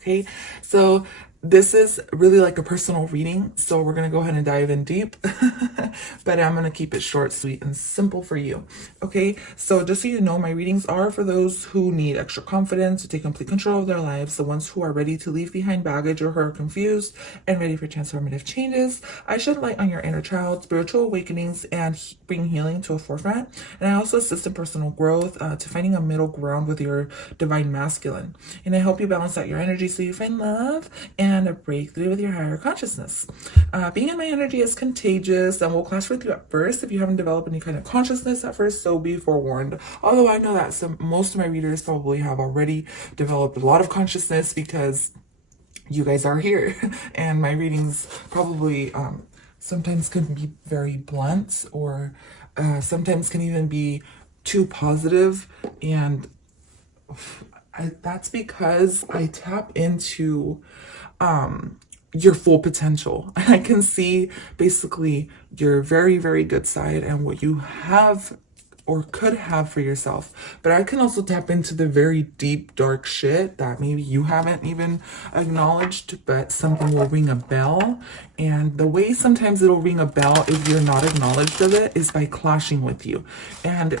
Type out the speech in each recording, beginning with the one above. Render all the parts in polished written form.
Okay, so this is really like a personal reading, so we're gonna go ahead and dive in deep, but I'm gonna keep it short, sweet, and simple for you. Okay, so just so you know, my readings are for those who need extra confidence to take complete control of their lives, the ones who are ready to leave behind baggage or who are confused and ready for transformative changes. I shed light on your inner child, spiritual awakenings, and bring healing to a forefront. And I also assist in personal growth to finding a middle ground with your divine masculine. And I help you balance out your energy so you find love and a breakthrough with your higher consciousness. Being in my energy is contagious and will clash with you at first if you haven't developed any kind of consciousness at first, so be forewarned. Although I know that most of my readers probably have already developed a lot of consciousness because you guys are here. And my readings probably sometimes can be very blunt, or sometimes can even be too positive, and that's because I tap into your full potential. I can see basically your very, very good side and what you have or could have for yourself. But I can also tap into the very deep, dark shit that maybe you haven't even acknowledged, but something will ring a bell. And the way sometimes it'll ring a bell if you're not acknowledged of it is by clashing with you. And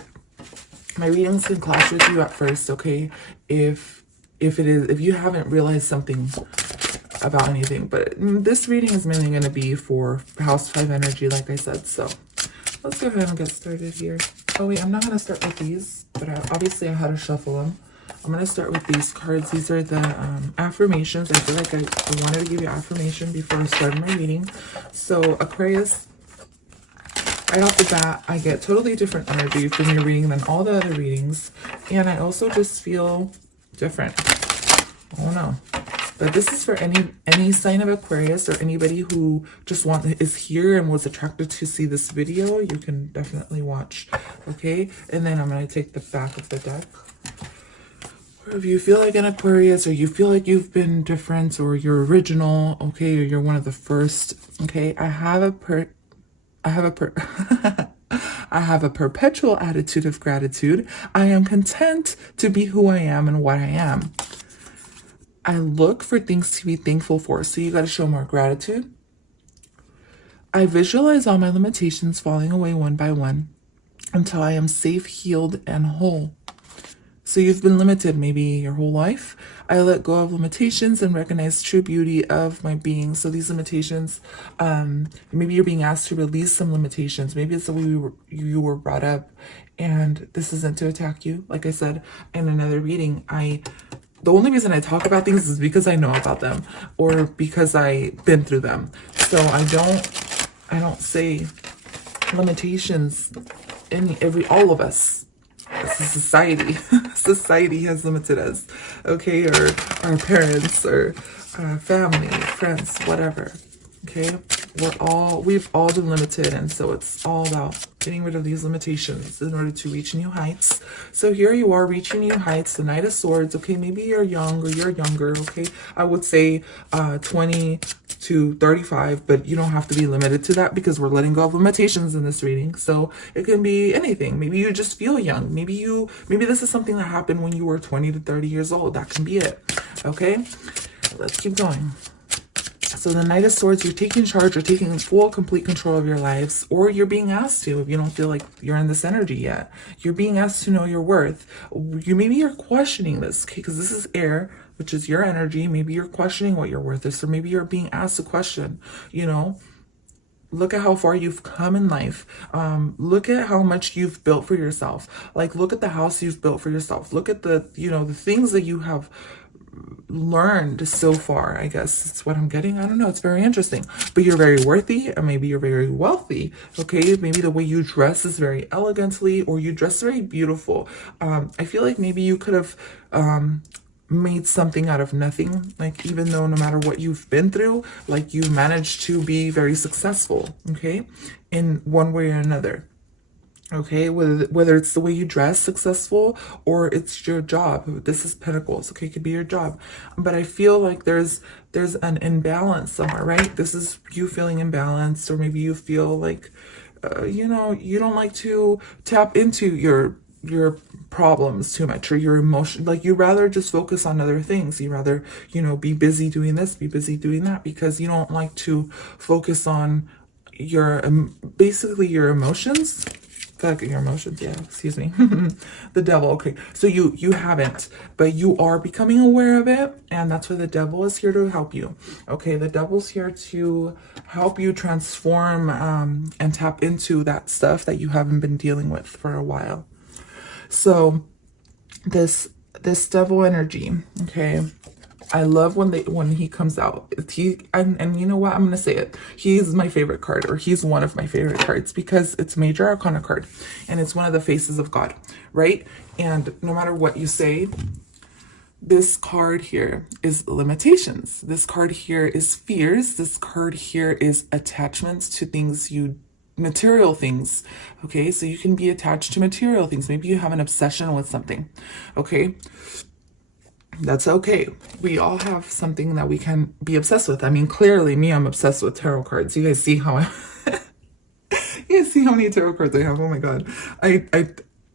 my readings can clash with you at first, okay? If you haven't realized something about anything, but this reading is mainly going to be for House 5 energy, like I said. So let's go ahead and get started here. Oh wait, I'm not going to start with these, but obviously I had to shuffle them. I'm going to start with these cards. These are the affirmations. I feel like I wanted to give you affirmation before I started my reading. So Aquarius, right off the bat, I get totally different energy from your reading than all the other readings, and I also just feel different. I don't know. But this is for any sign of Aquarius or anybody who just is here and was attracted to see this video. You can definitely watch, okay? And then I'm going to take the back of the deck. Or if you feel like an Aquarius, or you feel like you've been different, or you're original, okay, or you're one of the first, okay? I have a perpetual attitude of gratitude. I am content to be who I am and what I am. I look for things to be thankful for, so you got to show more gratitude. I visualize all my limitations falling away one by one until I am safe, healed, and whole. So you've been limited maybe your whole life. I let go of limitations and recognize true beauty of my being. So these limitations, maybe you're being asked to release some limitations. Maybe it's the way you were brought up, and this isn't to attack you. Like I said in another reading, the only reason I talk about things is because I know about them or because I've been through them. So I don't say limitations in all of us. This is society. Society has limited us, okay? Or our parents, or family, friends, whatever, okay? We've all been limited, and so it's all about getting rid of these limitations in order to reach new heights. So here you are reaching new heights, the Knight of Swords, okay? Maybe you're young or you're younger, okay? I would say 20 to 35, but you don't have to be limited to that because we're letting go of limitations in this reading. So it can be anything. Maybe you just feel young. Maybe this is something that happened when you were 20 to 30 years old. That can be it, okay? Let's keep going. So the Knight of Swords, you're taking charge or taking full, complete control of your lives, or you're being asked to if you don't feel like you're in this energy yet. You're being asked to know your worth. Maybe you're questioning this, okay? Because this is air, which is your energy. Maybe you're questioning what your worth is, or maybe you're being asked a question, you know? Look at how far you've come in life. Look at how much you've built for yourself. Like, look at the house you've built for yourself. Look at the things that you have learned so far. I guess it's what I'm getting. I don't know. It's very interesting. But you're very worthy, and maybe you're very wealthy. Okay, maybe the way you dress is very elegantly, or you dress very beautiful. I feel like maybe you could have made something out of nothing. Like, even though no matter what you've been through, like, you managed to be very successful, okay, in one way or another. Okay, whether it's the way you dress successful, or it's your job. This is Pentacles, okay? It could be your job. But I feel like there's an imbalance somewhere, right? This is you feeling imbalanced, or maybe you feel like, you don't like to tap into your your problems too much, or your emotion. Like, you rather just focus on other things. You rather, you know, be busy doing this, be busy doing that, because you don't like to focus on your basically your emotions. Your emotions, yeah, excuse me. The devil. Okay, so you haven't, but you are becoming aware of it, and that's why the devil is here to help you. Okay, the devil's here to help you transform and tap into that stuff that you haven't been dealing with for a while. So this devil energy, okay, I love when he comes out. And you know what? I'm gonna say it. He's my favorite card, or he's one of my favorite cards, because it's Major Arcana card, and it's one of the faces of God, right? And no matter what you say, this card here is limitations. This card here is fears. This card here is attachments to things material things. Okay, so you can be attached to material things. Maybe you have an obsession with something. Okay. That's okay. We all have something that we can be obsessed with. I mean, clearly me, I'm obsessed with tarot cards. You guys see how you guys see how many tarot cards I have? Oh my God.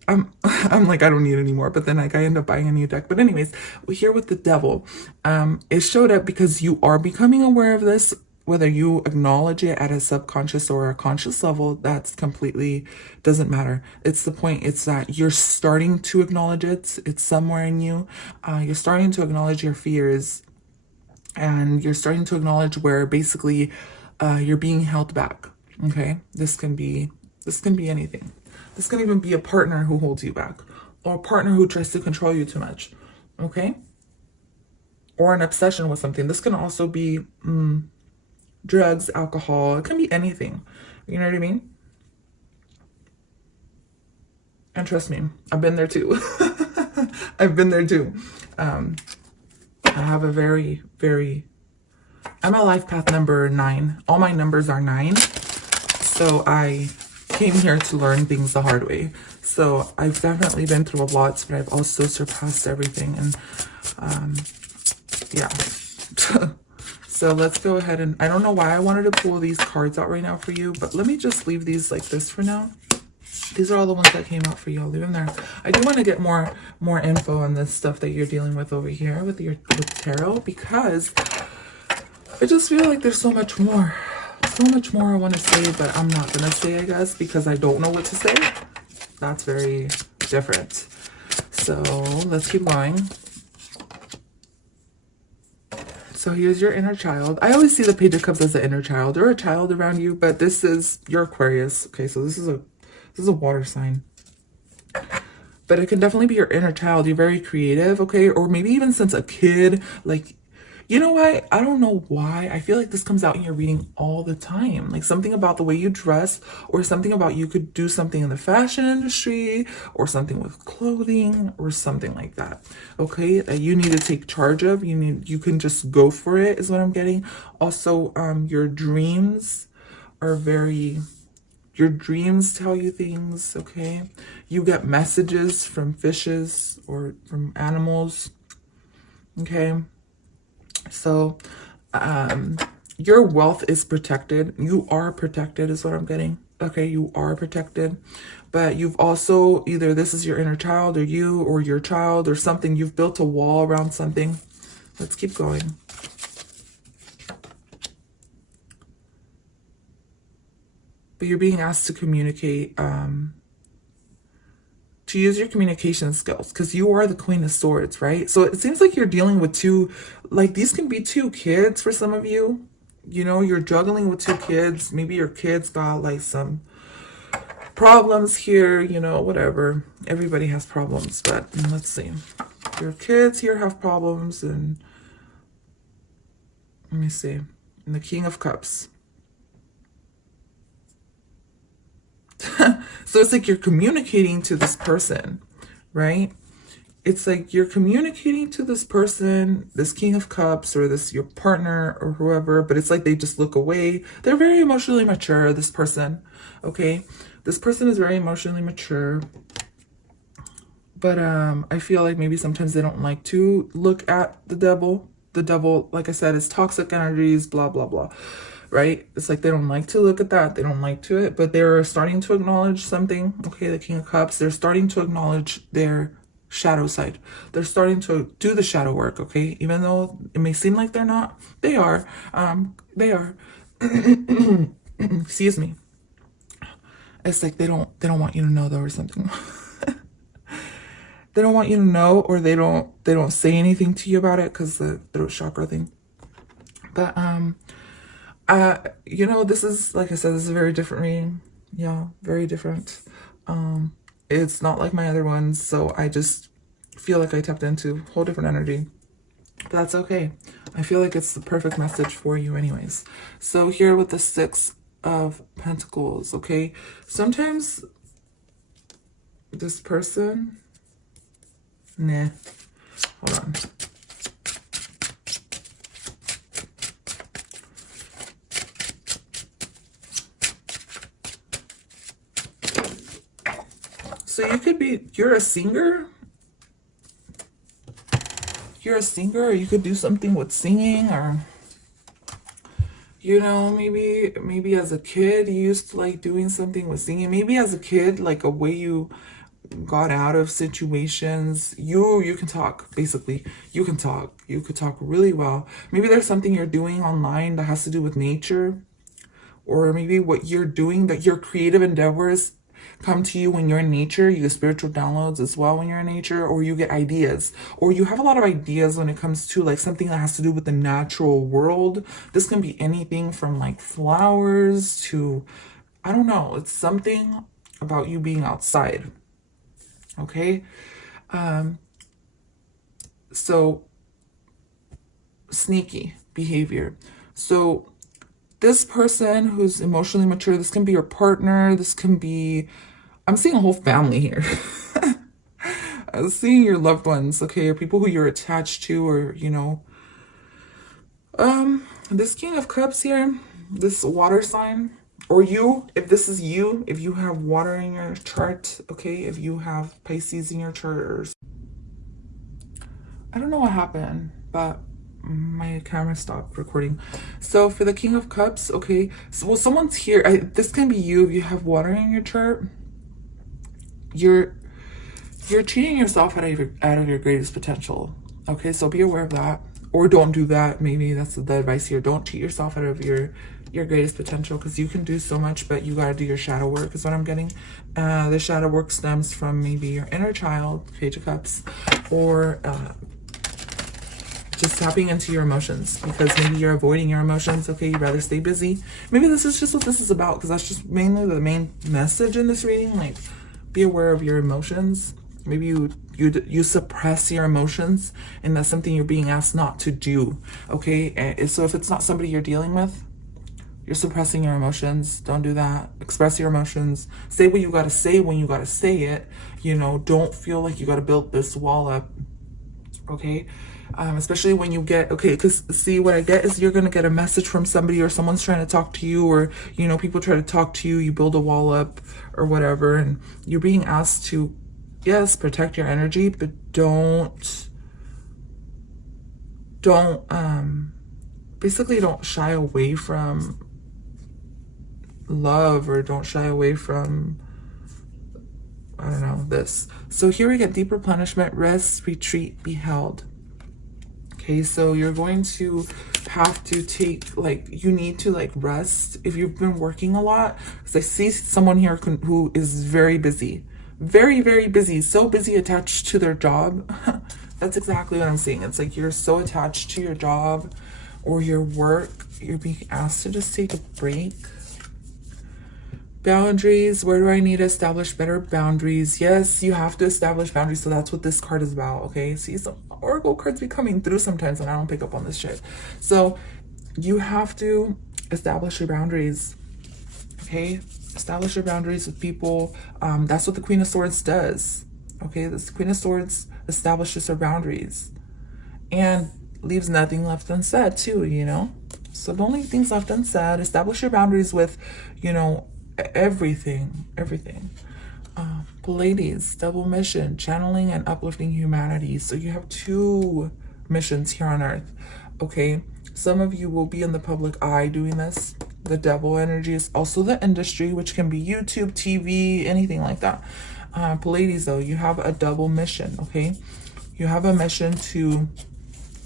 I'm like, I don't need any more, but then like I end up buying a new deck. But anyways, here with the devil, it showed up because you are becoming aware of this. Whether you acknowledge it at a subconscious or a conscious level, that's completely doesn't matter. It's the point. It's that you're starting to acknowledge it. It's somewhere in you. You're starting to acknowledge your fears, and you're starting to acknowledge where basically you're being held back. Okay, this can be anything. This can even be a partner who holds you back, or a partner who tries to control you too much. Okay, or an obsession with something. This can also be drugs, alcohol. It can be anything. You know what I mean? And trust me, I've been there too. I've been there too. I have a I'm a life path number 9. All my numbers are 9. So I came here to learn things the hard way. So I've definitely been through a lot, but I've also surpassed everything. And yeah. So let's go ahead, and I don't know why I wanted to pull these cards out right now for you, but let me just leave these like this for now. These are all the ones that came out for you. I'll leave them there. I do want to get more info on this stuff that you're dealing with over here with tarot, because I just feel like there's so much more I want to say, but I'm not gonna say, I guess, because I don't know what to say. That's very different. So let's keep going. So here's your inner child. I always see the Page of Cups as the inner child, or a child around you, but this is your Aquarius. Okay, so this is a water sign. But it can definitely be your inner child. You're very creative, okay? Or maybe even since a kid, like, you know what? I don't know why. I feel like this comes out in your reading all the time. Like something about the way you dress, or something about you could do something in the fashion industry, or something with clothing, or something like that. Okay, that you need to take charge of. You can just go for it, is what I'm getting. Also, your dreams are your dreams tell you things, okay? You get messages from fishes or from animals, okay? So, your wealth is protected. You are protected is what I'm getting. Okay, you are protected. But you've also, either this is your inner child, or you, or your child, or something. You've built a wall around something. Let's keep going. But you're being asked to communicate, to use your communication skills, because you are the Queen of Swords, right? So it seems like you're dealing with two, like these can be 2 kids for some of you. You know, you're juggling with 2 kids. Maybe your kids got like some problems here, you know, whatever. Everybody has problems, but let's see. Your kids here have problems, and let me see. And the King of Cups. So it's like you're communicating to this person, right? It's like you're communicating to this person, this King of Cups, or this your partner or whoever, but it's like they just look away. They're very emotionally mature, this person, okay? This person is very emotionally mature, but I feel like maybe sometimes they don't like to look at the devil. The devil, like I said, is toxic energies, blah, blah, blah, right? It's like they don't like to look at that. They don't like to it, but they're starting to acknowledge something. Okay, the King of Cups, they're starting to acknowledge their shadow side. They're starting to do the shadow work, okay? Even though it may seem like they're not, they are. They are. Excuse me. It's like they don't want you to know though, or something. They don't want you to know, or they don't say anything to you about it because the throat chakra thing. But you know, this is, like I said, this is a very different reading. Yeah, very different. It's not like my other ones, so I just feel like I tapped into a whole different energy. But that's okay. I feel like it's the perfect message for you anyways. So here with the 6 of Pentacles, okay? Sometimes this person, nah, hold on. So you could be, you're a singer. You're a singer, or you could do something with singing, or, you know, maybe as a kid, you used to like doing something with singing. Maybe as a kid, like a way you got out of situations. You can talk, basically. You can talk. You could talk really well. Maybe there's something you're doing online that has to do with nature, or maybe what you're doing, that your creative endeavors come to you when you're in nature. You get spiritual downloads as well when you're in nature, or you get ideas, or you have a lot of ideas when it comes to like something that has to do with the natural world. This can be anything from like flowers to, I don't know, it's something about you being outside. Okay. So sneaky behavior. So this person who's emotionally mature, this can be your partner, this can be, I'm seeing a whole family here. I'm seeing your loved ones, okay, or people who you're attached to, or, you know. This King of Cups here, this water sign, or you, if this is you, if you have water in your chart, okay, if you have Pisces in your chart, I don't know what happened, but my camera stopped recording. So for the King of Cups, okay, so well, someone's here. This can be you if you have water in your chart. You're cheating yourself out of your greatest potential. Okay, so be aware of that, or don't do that. Maybe that's the advice here. Don't cheat yourself out of your greatest potential, because you can do so much, but you got to do your shadow work is what I'm getting. The shadow work stems from maybe your inner child, Page of Cups, or just tapping into your emotions, because maybe you're avoiding your emotions. Okay, you'd rather stay busy. Maybe this is just what this is about, because that's just mainly the main message in this reading. Like, be aware of your emotions. Maybe you suppress your emotions, and that's something you're being asked not to do. Okay, so if it's not somebody you're dealing with, you're suppressing your emotions. Don't do that. Express your emotions. Say what you gotta say when you gotta say it. You know, don't feel like you gotta build this wall up. Okay, especially when you get, okay, because see, what I get is you're gonna get a message from somebody, or someone's trying to talk to you, or, you know, people try to talk to you, you build a wall up or whatever, and you're being asked to, yes, protect your energy, but basically don't shy away from love, or don't shy away from, I don't know, this. So here we get deep replenishment, rest, retreat, be held. Okay, so you're going to have to take, like, you need to like rest if you've been working a lot, because I see someone here who is very busy, very, very busy, so busy, attached to their job. That's exactly what I'm seeing. It's like you're so attached to your job or your work, you're being asked to just take a break. Boundaries. Where do I need to establish better boundaries? Yes, you have to establish boundaries. So that's what this card is about. Okay, see, some oracle cards be coming through sometimes and I don't pick up on this shit. So you have to establish your boundaries. Okay, establish your boundaries with people. That's what the Queen of Swords does. Okay, this Queen of Swords establishes her boundaries and leaves nothing left unsaid too, you know. So don't leave things left unsaid. Establish your boundaries with, you know, everything. Ladies, double mission, channeling and uplifting humanity. So you have 2 missions here on earth. Okay, Some of you will be in the public eye doing this. The devil energy is also the industry, which can be YouTube, TV, anything like that. Ladies, though, you have a double mission, okay? You have a mission to,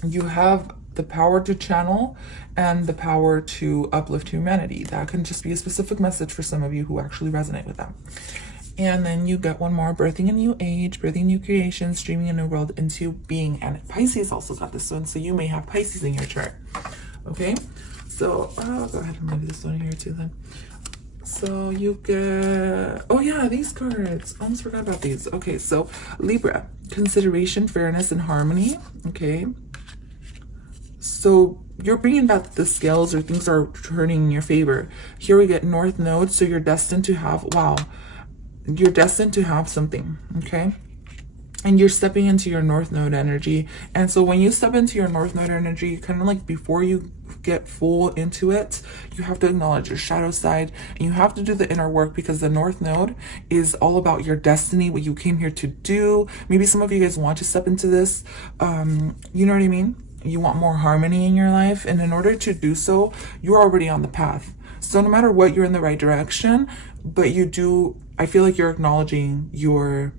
you have the power to channel and the power to uplift humanity. That can just be a specific message for some of you who actually resonate with that. And then you get one more, birthing a new age, birthing new creation, streaming a new world into being. And Pisces also got this one, so you may have Pisces in your chart. Okay, so I'll go ahead and move this one here too then. So you get, oh yeah, these cards. I almost forgot about these. Okay, so Libra, consideration, fairness, and harmony. Okay. So you're bringing back the scales, or things are turning in your favor. Here we get North Node. So you're destined to have, wow, you're destined to have something. Okay. And you're stepping into your North Node energy. And so when you step into your North Node energy, kind of like before you get full into it, you have to acknowledge your shadow side, and you have to do the inner work, because the North Node is all about your destiny, what you came here to do. Maybe some of you guys want to step into this. You know what I mean? You want more harmony in your life. And in order to do so, you're already on the path. So no matter what, you're in the right direction, but you do, I feel like you're acknowledging your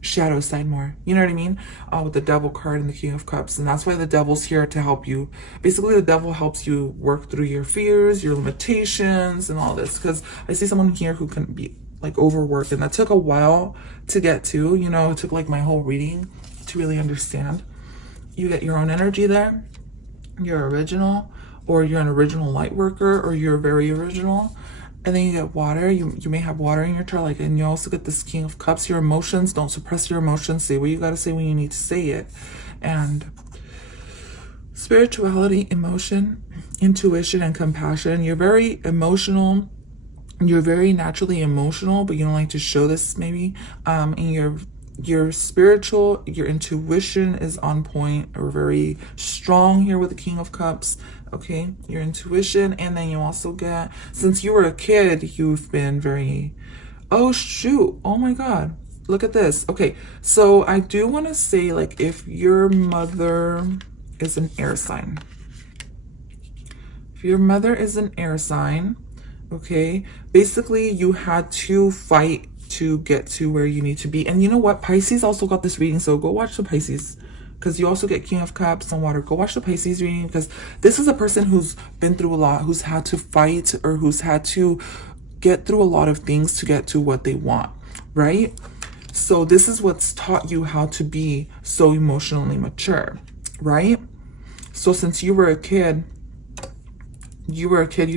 shadow side more. You know what I mean? With the Devil card and the King of Cups. And that's why the Devil's here to help you. Basically, the Devil helps you work through your fears, your limitations, and all this. Because I see someone here who can be like overworked, and that took a while to get to. You know, it took like my whole reading to really understand. You get your own energy there. You're original, or you're an original light worker, or you're very original. And then you get water. You may have water in your chart, like, and you also get this King of Cups. Your emotions, don't suppress your emotions. Say what you got to say when you need to say it. And spirituality, emotion, intuition, and compassion. You're very emotional. You're very naturally emotional, but you don't like to show this maybe. And your spiritual, your intuition is on point, or very strong here with the King of Cups. Okay, your intuition. And then you also get, since you were a kid, you've been very, oh shoot, oh my god, look at this. Okay, so I do want to say, like, if your mother is an air sign, if your mother is an air sign, okay, basically you had to fight to get to where you need to be. And you know what, Pisces also got this reading, so go watch the Pisces, because you also get King of Cups and water. Go watch the Pisces reading, because this is a person who's been through a lot, who's had to fight, or who's had to get through a lot of things to get to what they want, right? So this is what's taught you how to be so emotionally mature, right? So since you were a kid, you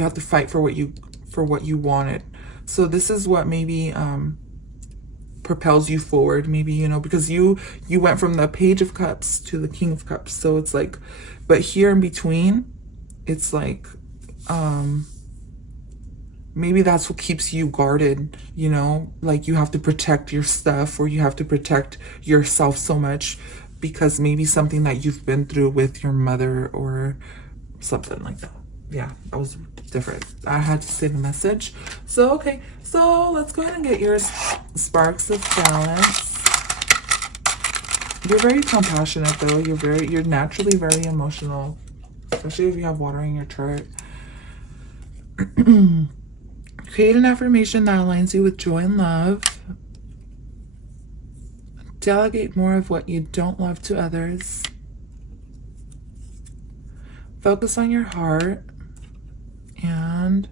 had to fight for what you wanted. So this is what maybe propels you forward, maybe, you know, because you went from the Page of Cups to the King of Cups. So it's like, but here in between, it's like maybe that's what keeps you guarded, you know, like you have to protect your stuff, or you have to protect yourself so much because maybe something that you've been through with your mother or something like that. Yeah, that was different. I had to say the message. So, okay. So, let's go ahead and get your sparks of balance. You're very compassionate, though. You're naturally very emotional, especially if you have water in your chart. Create an affirmation that aligns you with joy and love. Delegate more of what you don't love to others. Focus on your heart. And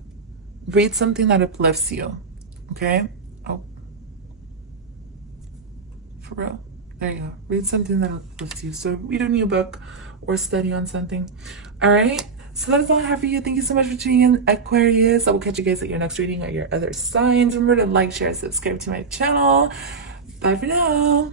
read something that uplifts you. Okay? Oh. For real. There you go. Read something that uplifts you. So read a new book or study on something. Alright? So that is all I have for you. Thank you so much for tuning in, Aquarius. I will catch you guys at your next reading or your other signs. Remember to like, share, subscribe to my channel. Bye for now.